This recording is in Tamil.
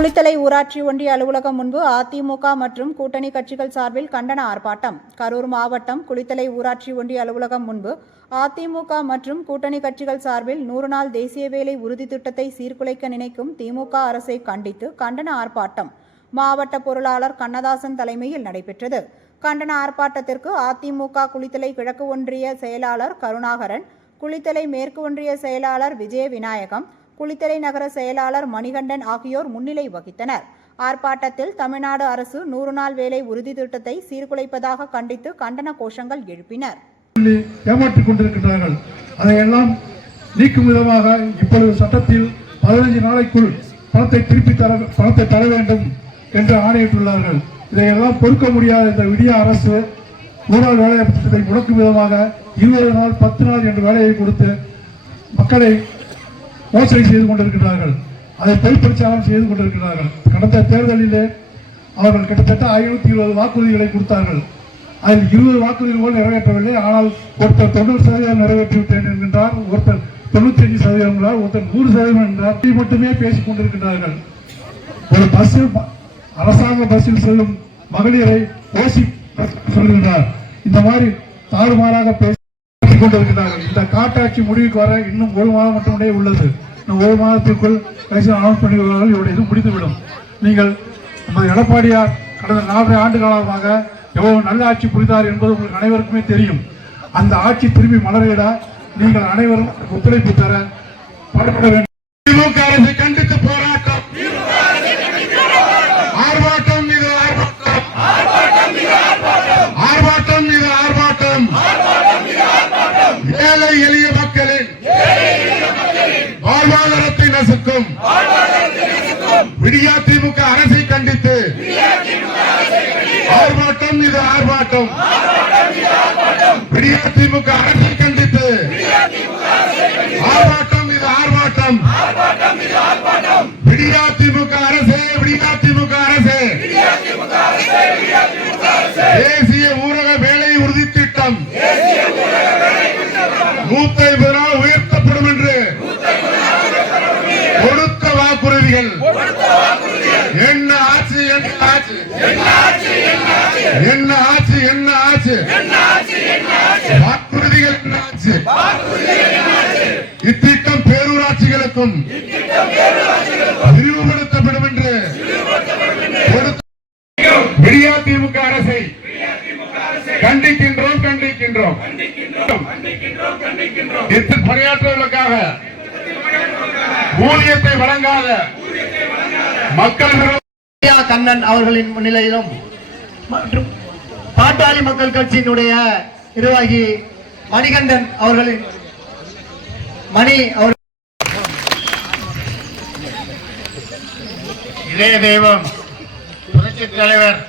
குளித்தலை ஊராட்சி ஒன்றிய அலுவலகம் முன்பு அதிமுக மற்றும் கூட்டணி கட்சிகள் சார்பில் கண்டன ஆர்ப்பாட்டம். கரூர் மாவட்டம் குளித்தலை ஊராட்சி ஒன்றிய அலுவலகம் முன்பு அதிமுக மற்றும் கூட்டணி கட்சிகள் சார்பில் நூறு நாள் தேசிய வேலை உறுதி திட்டத்தை சீர்குலைக்க நினைக்கும் திமுக அரசை கண்டித்து கண்டன ஆர்ப்பாட்டம். மாவட்ட பொருளாளர் கண்ணதாசன் தலைமையில் நடைபெற்றது. கண்டன ஆர்ப்பாட்டத்திற்கு அதிமுக குளித்தலை கிழக்கு ஒன்றிய செயலாளர் கருணாகரன் குளித்தலை மேற்கு ஒன்றிய செயலாளர் விஜய விநாயகம் குளித்தலை நகர செயலாளர் மணிகண்டன் ஆகியோர் முன்னிலை வகித்தனர். ஆர்ப்பாட்டத்தில் தமிழ்நாடு அரசு நூறு நாள் வேலை உறுதி திட்டத்தை சீர்குலைப்பதாக கண்டித்து கண்டன கோஷங்கள் எழுப்பினர். ஏமாற்றிக் கொண்டிருக்கிறார்கள் அதையெல்லாம் நீக்கும் விதமாக இப்பொழுது சட்டத்தில் பதினைஞ்சு நாளைக்குள் பணத்தை திருப்பி தர பணத்தை தர வேண்டும் என்று ஆணையிட்டுள்ளார்கள். இதையெல்லாம் பொறுக்க முடியாத இந்த விடிய அரசு ஊழல் வேலை திட்டத்தை முடக்கும் விதமாக இருபது நாள் பத்து நாள் என்ற வேலையை கொடுத்து மக்களை மோசடி செய்து கொண்டிருக்கிறார்கள். அதை பொய்ப்பிரச்சாரம் செய்து கொண்டிருக்கிறார்கள். கடந்த தேர்தலிலே அவர்கள் கிட்டத்தட்ட ஐநூத்தி இருபது வாக்குறுதிகளை கொடுத்தார்கள். அதில் இருபது வாக்குறுதிகள் நிறைவேற்றவில்லை. ஆனால் ஒருத்தர் தொண்ணூறு சதவீதம் நிறைவேற்றிவிட்டேன் என்கின்றார். ஒருத்தர் தொண்ணூத்தி அஞ்சு சதவீதம் என்றார். ஒருத்தர் நூறு சதவீதம் என்றார். இதை மட்டுமே பேசிக் கொண்டிருக்கிறார்கள் ஒரு பஸ்ஸில் அரசாங்க பஸ்ஸில் செல்லும் மகளிரை ஓசி சொல்கின்றார். இந்த மாதிரி தாறுமாறாக பேச பேசிக் கொண்டிருக்கிறார்கள். இந்த காட்டாட்சி முடிவுக்கு வர இன்னும் ஒரு மாதம் மட்டுமே உள்ளது. இன்னும் ஒரு மாதத்திற்குள் கடைசி அனௌன்ஸ் பண்ணிவிடுவார்கள். இவருடைய இது முடிந்துவிடும். நீங்கள் நமது எடப்பாடியார் கடந்த நாலரை ஆண்டு காலமாக எவ்வளவு நல்ல ஆட்சி புரிந்தார் என்பது உங்களுக்கு அனைவருக்குமே தெரியும். அந்த ஆட்சி திரும்பி மலரிட நீங்கள் அனைவரும் ஒத்துழைப்பு தர பாடுபட வேண்டும். திமுக அரசை கண்டு போராட்டம் ஆர்ப்பாட்டம் இது ஆர்ப்பாட்டம் ஆர்ப்பாட்டம் இது ஆர்ப்பாட்டம் ஏழை எளிய மக்களின் வாழ்வாதாரத்தை நசுக்கும். விடியா திமுக அரசை கண்டித்து ஆர்ப்பாட்டம் இது ஆர்ப்பாட்டம். விடியா திமுக அரசை கண்டித்து ஆர்ப்பாட்டம் இது ஆர்ப்பாட்டம். விடியா திமுக அரசே விடியா திமுக அரசே. தேசிய ஊரக வேலை உறுதி திட்டம். நூத்தி ஐம்பது நாள் உயர்த்தப்படும் என்று கொடுத்த வாக்குறுதிகள். என்ன ஆச்சு என்ன ஆச்சு? என்ன ஆச்சு என்ன ஆச்சு? வாக்குறுதிகள் என்ன ஆச்சு? இத்திட்டம் பேரூராட்சிகளுக்கும் விரிவுபடுத்தப்படும் என்று விடியா திமுக அரசை கண்டிக்கின்றோம் கண்டிக்கின்றோம். எத்து பணியாற்றுவதற்காக ஊதியத்தை வழங்காத மக்கள் கண்ணன் அவர்களின் முன்னிலையிலும் மற்றும் பாட்டாளி மக்கள் கட்சியினுடைய நிர்வாகி மணிகண்டன் அவர்களின் மணி அவர் இதே தெய்வம் புரட்சி தலைவர்